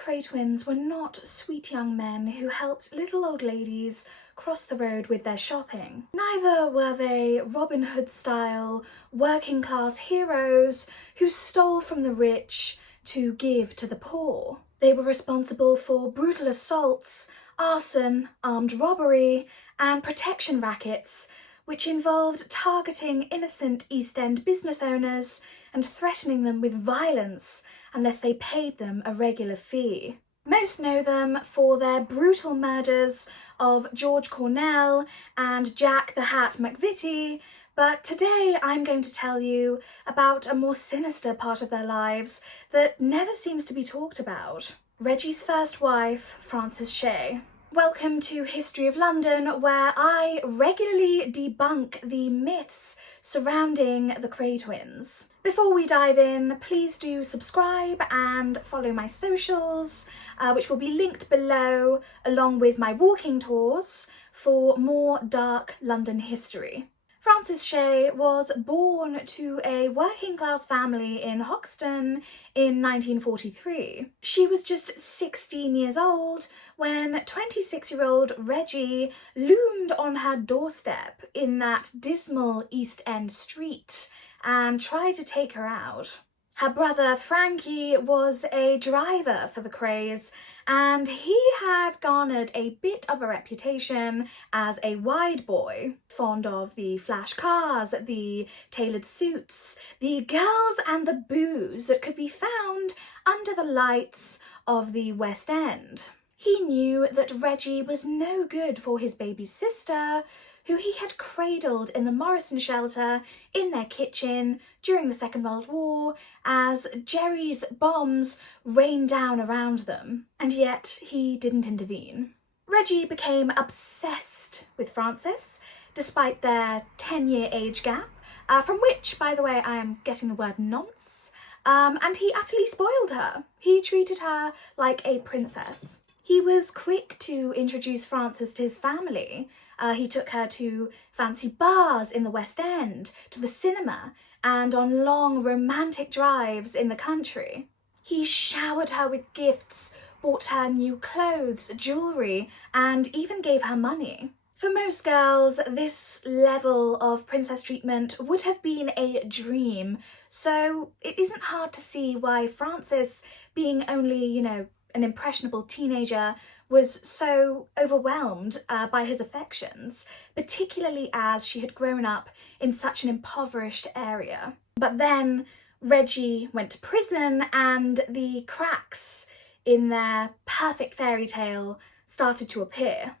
Kray twins were not sweet young men who helped little old ladies cross the road with their shopping. Neither were they Robin Hood-style working-class heroes who stole from the rich to give to the poor. They were responsible for brutal assaults, arson, armed robbery, and protection rackets, which involved targeting innocent East End business owners and threatening them with violence unless they paid them a regular fee. Most know them for their brutal murders of George Cornell and Jack the Hat McVitie, but today I'm going to tell you about a more sinister part of their lives that never seems to be talked about. Reggie's first wife, Frances Shea. Welcome to History of London, where I regularly debunk the myths surrounding the Kray twins. Before we dive in, please do subscribe and follow my socials, which will be linked below, along with my walking tours, for more dark London history. Frances Shea was born to a working-class family in Hoxton in 1943. She was just 16 years old when 26-year-old Reggie loomed on her doorstep in that dismal East End street and tried to take her out. Her brother Frankie was a driver for the Krays, and he had garnered a bit of a reputation as a wide boy, fond of the flash cars, the tailored suits, the girls and the booze that could be found under the lights of the West End. He knew that Reggie was no good for his baby sister, who he had cradled in the Morrison shelter in their kitchen during the Second World War as Jerry's bombs rained down around them, and yet he didn't intervene. Reggie became obsessed with Frances, despite their 10-year age gap, from which, by the way, I am getting the word nonce, and he utterly spoiled her. He treated her like a princess. He was quick to introduce Frances to his family. He took her to fancy bars in the West End, to the cinema, and on long romantic drives in the country. He showered her with gifts, bought her new clothes, jewellery, and even gave her money. For most girls, this level of princess treatment would have been a dream, so it isn't hard to see why Frances, being only, an impressionable teenager, was so overwhelmed by his affections, particularly as she had grown up in such an impoverished area. But then Reggie went to prison and the cracks in their perfect fairy tale started to appear.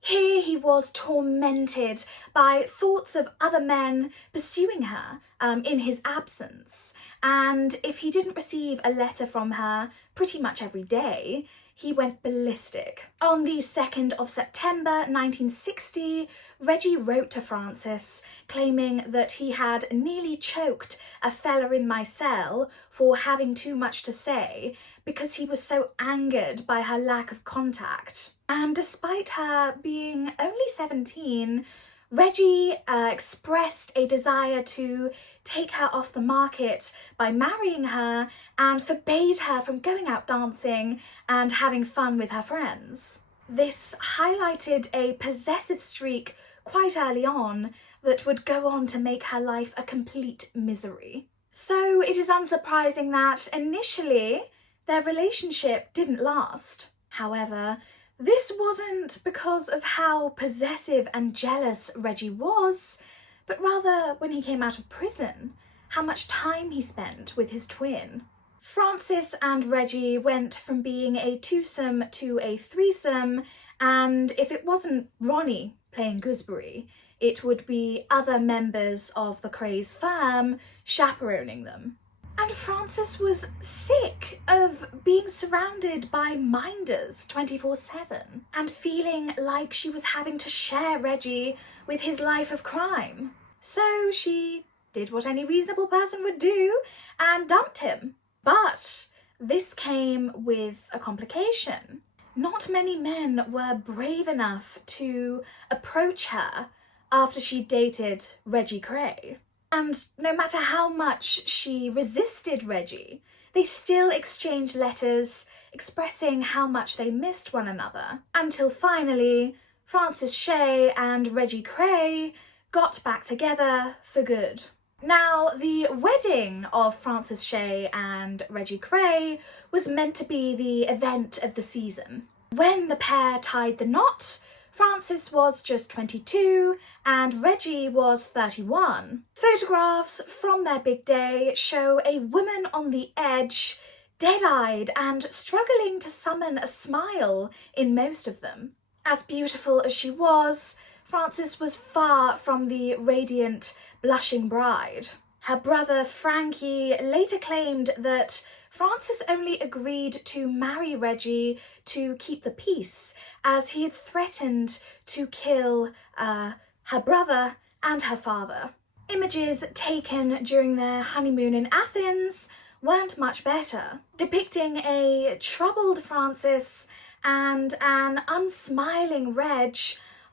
Here he was tormented by thoughts of other men pursuing her in his absence, and if he didn't receive a letter from her pretty much every day, he went ballistic. On the 2nd of September 1960, Reggie wrote to Frances claiming that he had nearly choked a fella in my cell for having too much to say because he was so angered by her lack of contact. And despite her being only 17, Reggie expressed a desire to take her off the market by marrying her and forbade her from going out dancing and having fun with her friends. This highlighted a possessive streak quite early on that would go on to make her life a complete misery. So it is unsurprising that initially their relationship didn't last. However, this wasn't because of how possessive and jealous Reggie was, but rather when he came out of prison, how much time he spent with his twin. Frances and Reggie went from being a twosome to a threesome, and if it wasn't Ronnie playing gooseberry, it would be other members of the Krays firm chaperoning them. And Frances was sick of being surrounded by minders 24/7 and feeling like she was having to share Reggie with his life of crime. So she did what any reasonable person would do and dumped him. But this came with a complication. Not many men were brave enough to approach her after she dated Reggie Kray. And no matter how much she resisted Reggie, they still exchanged letters, expressing how much they missed one another, until finally Frances Shea and Reggie Kray got back together for good. Now, the wedding of Frances Shea and Reggie Kray was meant to be the event of the season. When the pair tied the knot, Frances was just 22 and Reggie was 31. Photographs from their big day show a woman on the edge, dead-eyed and struggling to summon a smile in most of them. As beautiful as she was, Frances was far from the radiant, blushing bride. Her brother Frankie later claimed that Frances only agreed to marry Reggie to keep the peace, as he had threatened to kill her brother and her father. Images taken during their honeymoon in Athens weren't much better, depicting a troubled Frances and an unsmiling Reg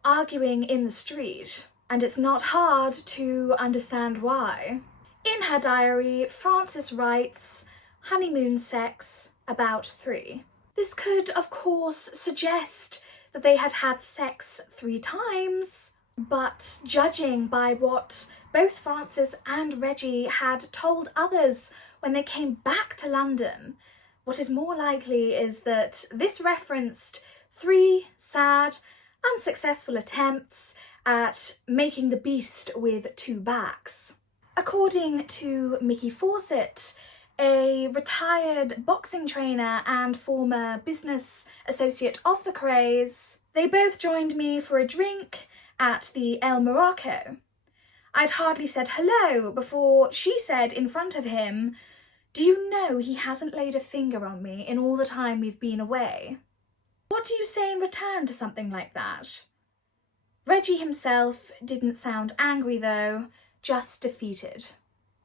arguing in the street. And it's not hard to understand why. In her diary, Frances writes, "Honeymoon sex, about 3. This could, of course, suggest that they had had sex 3 times, but judging by what both Frances and Reggie had told others when they came back to London, what is more likely is that this referenced 3 sad, unsuccessful attempts at making the beast with 2 backs. According to Mickey Fawcett, a retired boxing trainer and former business associate of the Krays, they both joined me for a drink at the El Morocco. I'd hardly said hello before she said in front of him, 'Do you know he hasn't laid a finger on me in all the time we've been away?' What do you say in return to something like that?" Reggie himself didn't sound angry though, just defeated.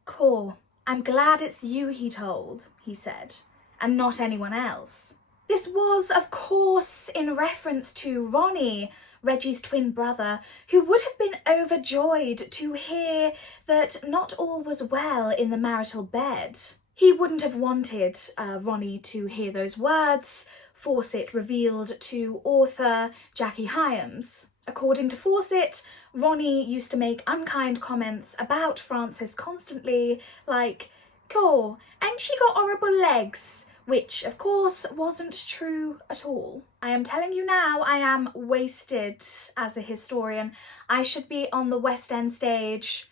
"Cool, I'm glad it's you he told," he said, "and not anyone else." This was, of course, in reference to Ronnie, Reggie's twin brother, who would have been overjoyed to hear that not all was well in the marital bed. He wouldn't have wanted Ronnie to hear those words, Fawcett revealed to author Jackie Hyams. According to Fawcett, Ronnie used to make unkind comments about Frances constantly, like, "Cool, and she got horrible legs," which, of course, wasn't true at all. I am telling you now, I am wasted as a historian. I should be on the West End stage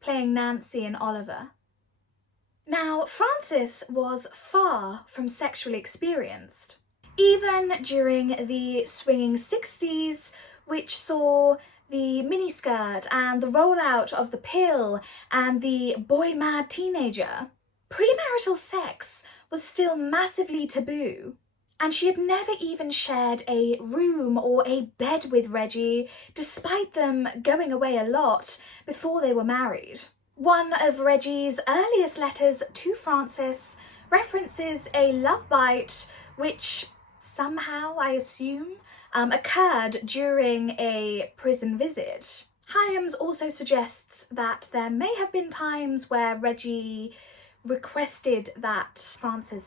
playing Nancy and Oliver. Now, Frances was far from sexually experienced. Even during the swinging 60s, which saw the miniskirt and the rollout of the pill and the boy-mad teenager, premarital sex was still massively taboo, and she had never even shared a room or a bed with Reggie, despite them going away a lot before they were married. One of Reggie's earliest letters to Frances references a love bite which somehow, I assume, occurred during a prison visit. Hyams also suggests that there may have been times where Reggie requested that Frances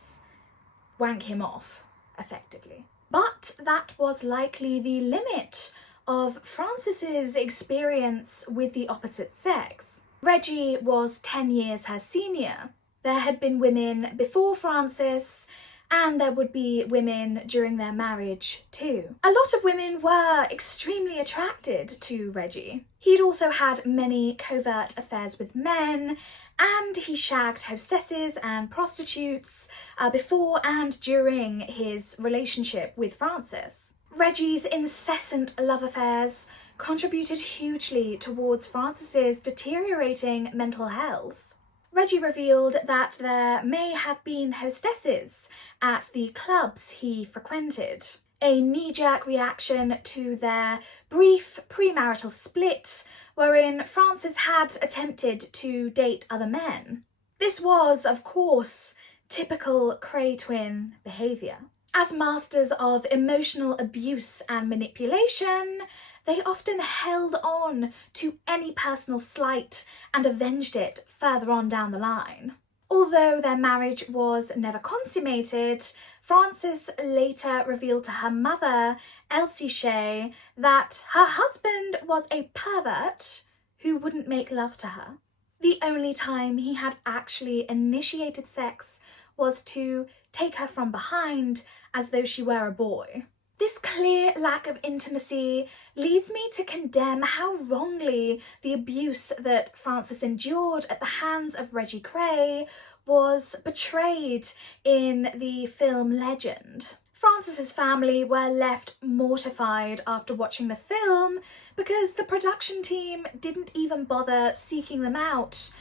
wank him off, effectively. But that was likely the limit of Frances's experience with the opposite sex. Reggie was 10 years her senior. There had been women before Frances, and there would be women during their marriage too. A lot of women were extremely attracted to Reggie. He'd also had many covert affairs with men, and he shagged hostesses and prostitutes before and during his relationship with Frances. Reggie's incessant love affairs contributed hugely towards Frances's deteriorating mental health. Reggie revealed that there may have been hostesses at the clubs he frequented, a knee-jerk reaction to their brief premarital split wherein Frances had attempted to date other men. This was, of course, typical Kray twin behaviour. As masters of emotional abuse and manipulation, they often held on to any personal slight and avenged it further on down the line. Although their marriage was never consummated, Frances later revealed to her mother, Elsie Shea, that her husband was a pervert who wouldn't make love to her. The only time he had actually initiated sex was to take her from behind as though she were a boy. This clear lack of intimacy leads me to condemn how wrongly the abuse that Frances endured at the hands of Reggie Kray was portrayed in the film Legend. Frances's family were left mortified after watching the film because the production team didn't even bother seeking them out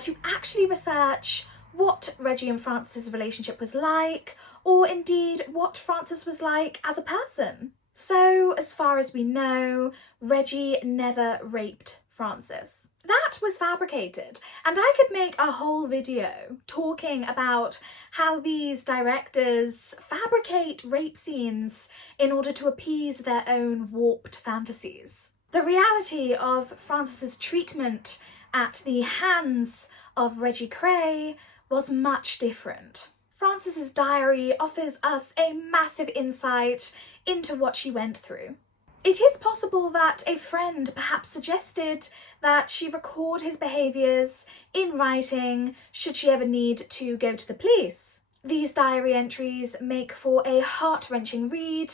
to actually research what Reggie and Frances's relationship was like, or indeed what Frances was like as a person. So, as far as we know, Reggie never raped Frances. That was fabricated, and I could make a whole video talking about how these directors fabricate rape scenes in order to appease their own warped fantasies. The reality of Frances's treatment at the hands of Reggie Kray was much different. Frances's diary offers us a massive insight into what she went through. It is possible that a friend perhaps suggested that she record his behaviours in writing should she ever need to go to the police. These diary entries make for a heart-wrenching read,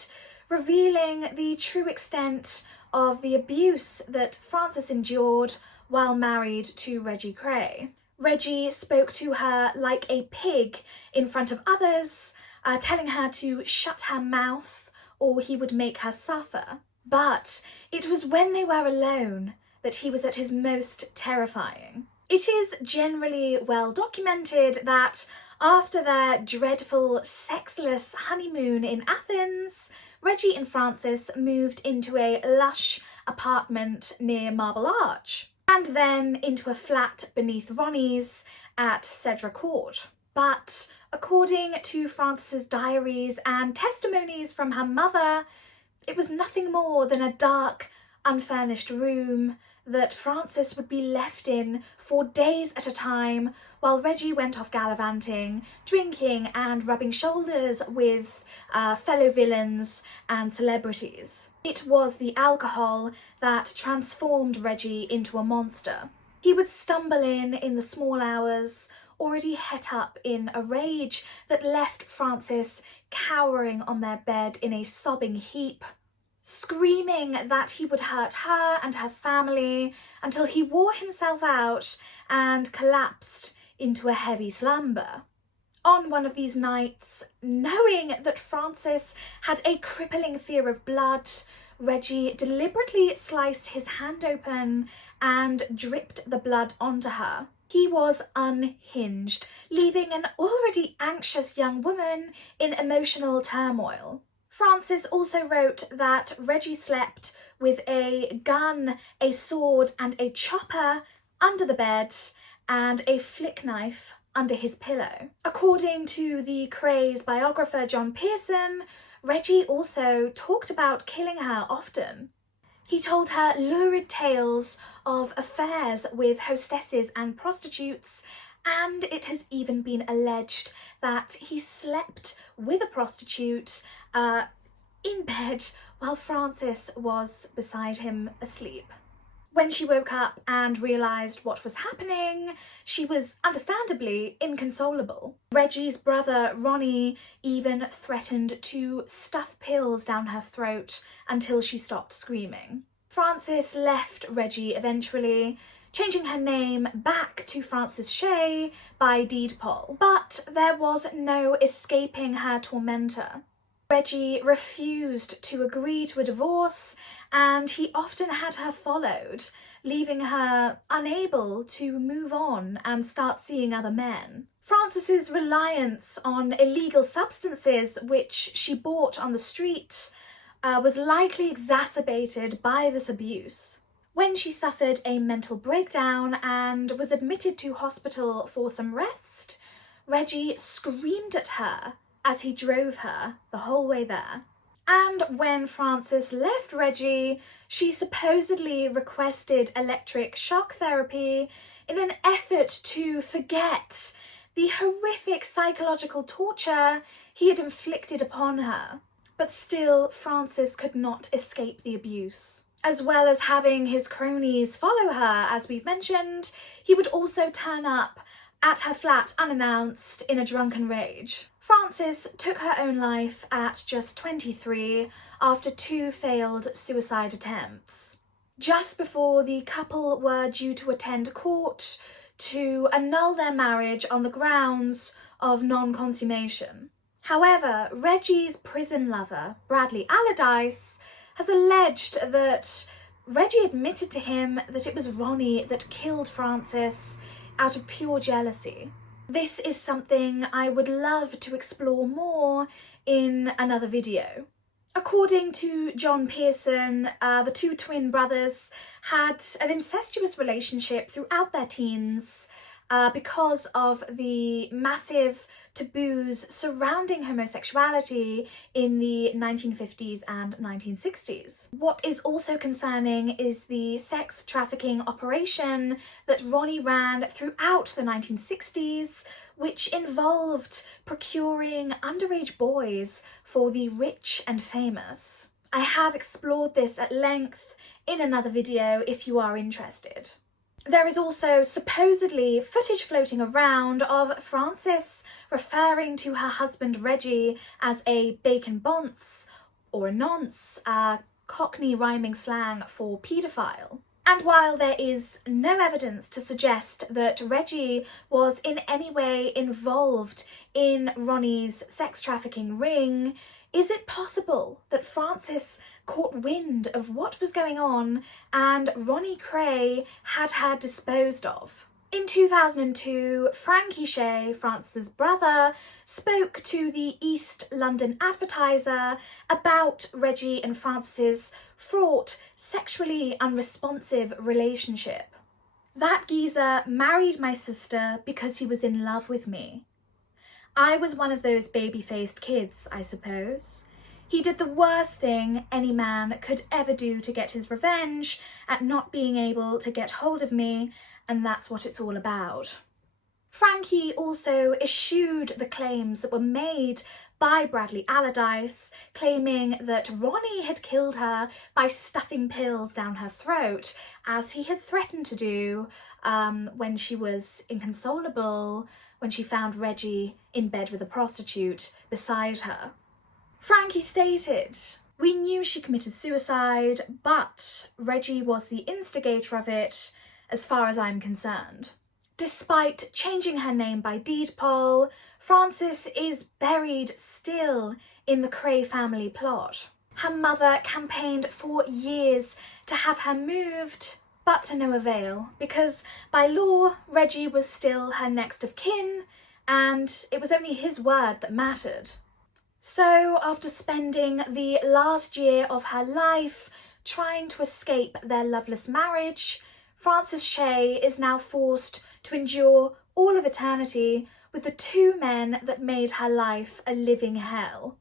revealing the true extent of the abuse that Frances endured while married to Reggie Kray. Reggie spoke to her like a pig in front of others, telling her to shut her mouth or he would make her suffer. But it was when they were alone that he was at his most terrifying. It is generally well documented that after their dreadful, sexless honeymoon in Athens, Reggie and Frances moved into a lush apartment near Marble Arch, and then into a flat beneath Ronnie's at Cedra Court. But according to Frances's diaries and testimonies from her mother, it was nothing more than a dark, unfurnished room that Frances would be left in for days at a time while Reggie went off gallivanting, drinking and rubbing shoulders with fellow villains and celebrities. It was the alcohol that transformed Reggie into a monster. He would stumble in the small hours, already het up in a rage that left Frances cowering on their bed in a sobbing heap, screaming that he would hurt her and her family until he wore himself out and collapsed into a heavy slumber. On one of these nights, knowing that Frances had a crippling fear of blood, Reggie deliberately sliced his hand open and dripped the blood onto her. He was unhinged, leaving an already anxious young woman in emotional turmoil. Frances also wrote that Reggie slept with a gun, a sword and a chopper under the bed and a flick knife under his pillow. According to the Kray's biographer John Pearson, Reggie also talked about killing her often. He told her lurid tales of affairs with hostesses and prostitutes, and it has even been alleged that he slept with a prostitute in bed while Frances was beside him asleep. When she woke up and realised what was happening, she was understandably inconsolable. Reggie's brother, Ronnie, even threatened to stuff pills down her throat until she stopped screaming. Frances left Reggie eventually, changing her name back to Frances Shea by deed poll. But there was no escaping her tormentor. Reggie refused to agree to a divorce, and he often had her followed, leaving her unable to move on and start seeing other men. Frances's reliance on illegal substances, which she bought on the street, was likely exacerbated by this abuse. When she suffered a mental breakdown and was admitted to hospital for some rest, Reggie screamed at her as he drove her the whole way there. And when Frances left Reggie, she supposedly requested electric shock therapy in an effort to forget the horrific psychological torture he had inflicted upon her. But still, Frances could not escape the abuse. As well as having his cronies follow her, as we've mentioned, he would also turn up at her flat unannounced in a drunken rage. Frances took her own life at just 23 after 2 failed suicide attempts. Just before the couple were due to attend court to annul their marriage on the grounds of non-consummation. However, Reggie's prison lover, Bradley Allardyce, has alleged that Reggie admitted to him that it was Ronnie that killed Frances out of pure jealousy. This is something I would love to explore more in another video. According to John Pearson, the 2 twin brothers had an incestuous relationship throughout their teens because of the massive taboos surrounding homosexuality in the 1950s and 1960s. What is also concerning is the sex trafficking operation that Ronnie ran throughout the 1960s, which involved procuring underage boys for the rich and famous. I have explored this at length in another video if you are interested. There is also supposedly footage floating around of Frances referring to her husband Reggie as a bacon bonce or a nonce, a Cockney rhyming slang for paedophile. And while there is no evidence to suggest that Reggie was in any way involved in Ronnie's sex trafficking ring, is it possible that Frances caught wind of what was going on and Reggie Kray had her disposed of? In 2002, Frances Shea, Frances's brother, spoke to the East London Advertiser about Reggie and Frances's fraught, sexually unresponsive relationship. "That geezer married my sister because he was in love with me. I was one of those baby-faced kids, I suppose. He did the worst thing any man could ever do to get his revenge at not being able to get hold of me, and that's what it's all about." Frankie also eschewed the claims that were made by Bradley Allardyce, claiming that Ronnie had killed her by stuffing pills down her throat, as he had threatened to do when she was inconsolable, when she found Reggie in bed with a prostitute beside her. Frankie stated, "We knew she committed suicide, but Reggie was the instigator of it, as far as I'm concerned." Despite changing her name by deed poll, Frances is buried still in the Kray family plot. Her mother campaigned for years to have her moved, but to no avail, because by law, Reggie was still her next of kin, and it was only his word that mattered. So, after spending the last year of her life trying to escape their loveless marriage, Frances Shea is now forced to endure all of eternity with the 2 men that made her life a living hell.